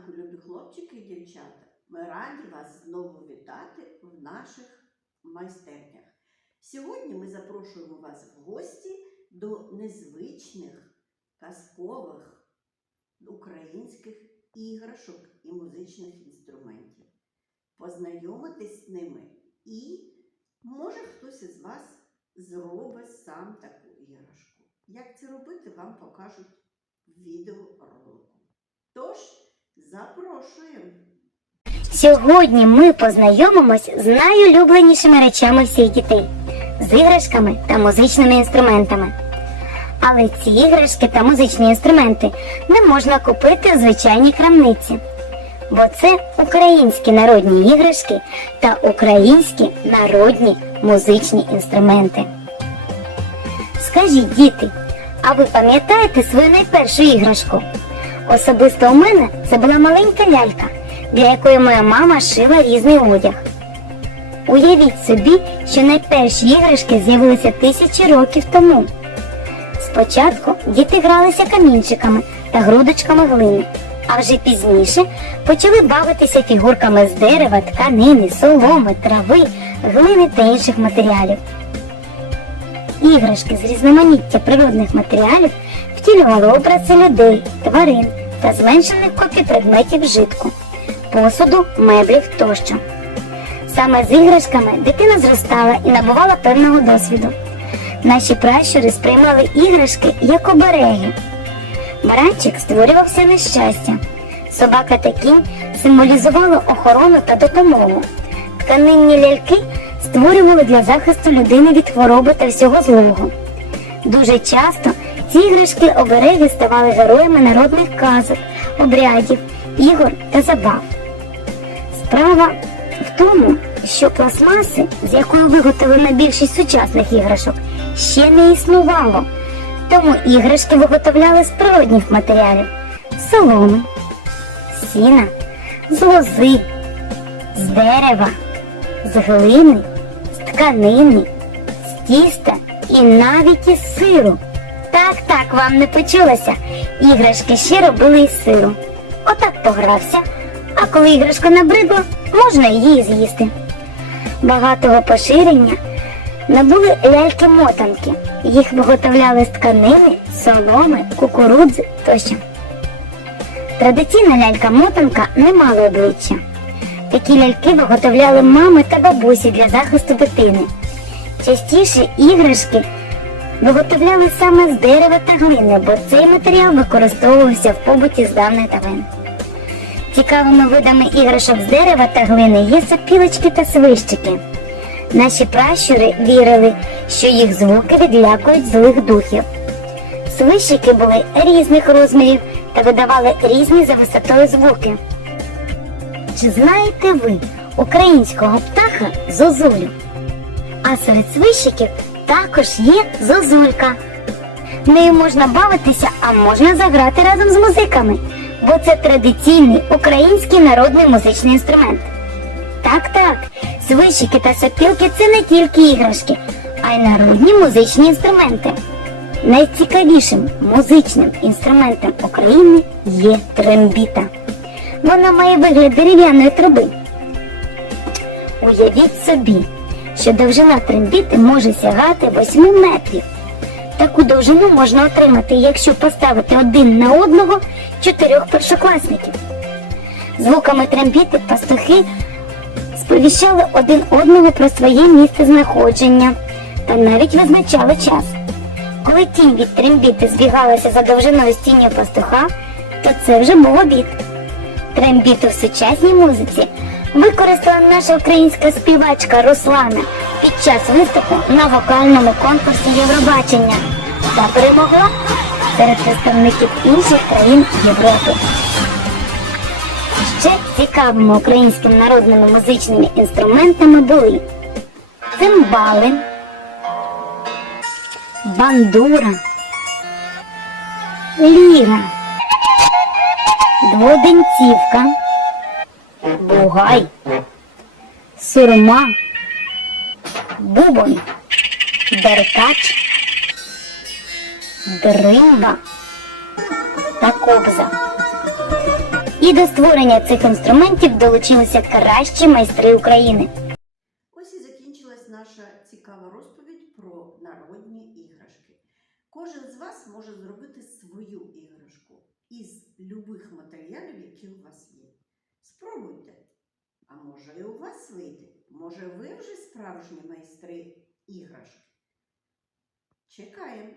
ранку, любі хлопчики і дівчата. Ми раді вас знову вітати в наших майстернях. Сьогодні ми запрошуємо вас в гості до незвичних казкових українських іграшок і музичних інструментів. Познайомитись з ними і може хтось із вас зробить сам таку іграшку. Як це робити, вам покажуть в відеоролику. Тож, запрошуємо! Сьогодні ми познайомимось з найулюбленішими речами всіх дітей з іграшками та музичними інструментами. Але ці іграшки та музичні інструменти не можна купити у звичайній крамниці, бо це українські народні іграшки та українські народні музичні інструменти. Скажіть, діти, а ви пам'ятаєте свою найпершу іграшку? Особисто у мене це була маленька лялька, для якої моя мама шила різний одяг. Уявіть собі, що найперші іграшки з'явилися тисячі років тому. Спочатку діти гралися камінчиками та грудочками глини, а вже пізніше почали бавитися фігурками з дерева, тканини, соломи, трави, глини та інших матеріалів. Іграшки з різноманіття природних матеріалів втілювали образи людей, тварин та зменшених копій предметів вжитку, посуду, меблів тощо. Саме з іграшками дитина зростала і набувала певного досвіду. Наші пращури сприймали іграшки як обереги. Баранчик створювався на щастя. Собака та кінь символізували охорону та допомогу. Тканинні ляльки створювали для захисту людини від хвороби та всього злого. Дуже часто ці іграшки обереги ставали героями народних казок, обрядів, ігор та забав. Справа в тому, що пластмаси, з якою виготовлена більшість сучасних іграшок, ще не існувало. Тому іграшки виготовляли з природних матеріалів соломи, сіна, з лози, з дерева, з глини, з тканини, з тіста і навіть із сиру. Так, так, вам не почулося. Іграшки ще робили із сиру. Отак погрався, а коли іграшка набридла, можна її з'їсти. Багатого поширення набули ляльки-мотанки. Їх виготовляли з тканини, соломи, кукурудзи тощо. Традиційна лялька-мотанка не мала обличчя. Такі ляльки виготовляли мами та бабусі для захисту дитини. Частіше іграшки виготовляли саме з дерева та глини, бо цей матеріал використовувався в побуті з давних давен. Цікавими видами іграшок з дерева та глини є сопілочки та свищики. Наші пращури вірили, що їх звуки відлякують злих духів. Свищики були різних розмірів та видавали різні за висотою звуки. Чи знаєте ви українського птаха зозулю? А серед свищиків також є зозулька. Нею можна бавитися, а можна заграти разом з музиками, бо це традиційний український народний музичний інструмент. Так, так, свищики та сопілки це не тільки іграшки, а й народні музичні інструменти. Найцікавішим музичним інструментом України є трембіта. Вона має вигляд дерев'яної труби. Уявіть собі, що довжина трембіти може сягати 8 метрів. Таку довжину можна отримати, якщо поставити один на одного чотирьох першокласників. Звуками трембіти пастухи сповіщали один одного про своє місце знаходження та навіть визначали час. Коли тінь від трембіти збігалася за довжиною з пастуха, то це вже був обід. Трембіту в сучасній музиці використала наша українська співачка Руслана під час виступу на вокальному конкурсі Євробачення та перемогла серед представників інших країн Європи. Ще цікавими українськими народними музичними інструментами були цимбали, бандура, ліра, дводенцівка, бугай, сурма, бубон, деркач, дримба та кобза. І до створення цих інструментів долучилися кращі майстри України. Ось і закінчилась наша цікава розповідь про народні іграшки. Кожен з вас може зробити свою іграшку із любих матеріалів, які у вас є. Спробуйте. Може і у вас вийде? Може, ви вже справжні майстри іграшки? Чекаємо.